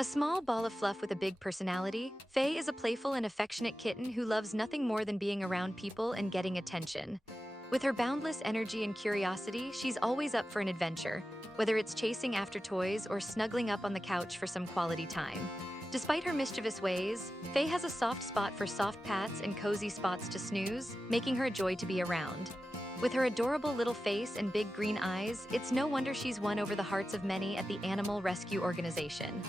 A small ball of fluff with a big personality, Fae is a playful and affectionate kitten who loves nothing more than being around people and getting attention. With her boundless energy and curiosity, she's always up for an adventure, whether it's chasing after toys or snuggling up on the couch for some quality time. Despite her mischievous ways, Fae has a soft spot for soft pats and cozy spots to snooze, making her a joy to be around. With her adorable little face and big green eyes, it's no wonder she's won over the hearts of many at the animal rescue organization.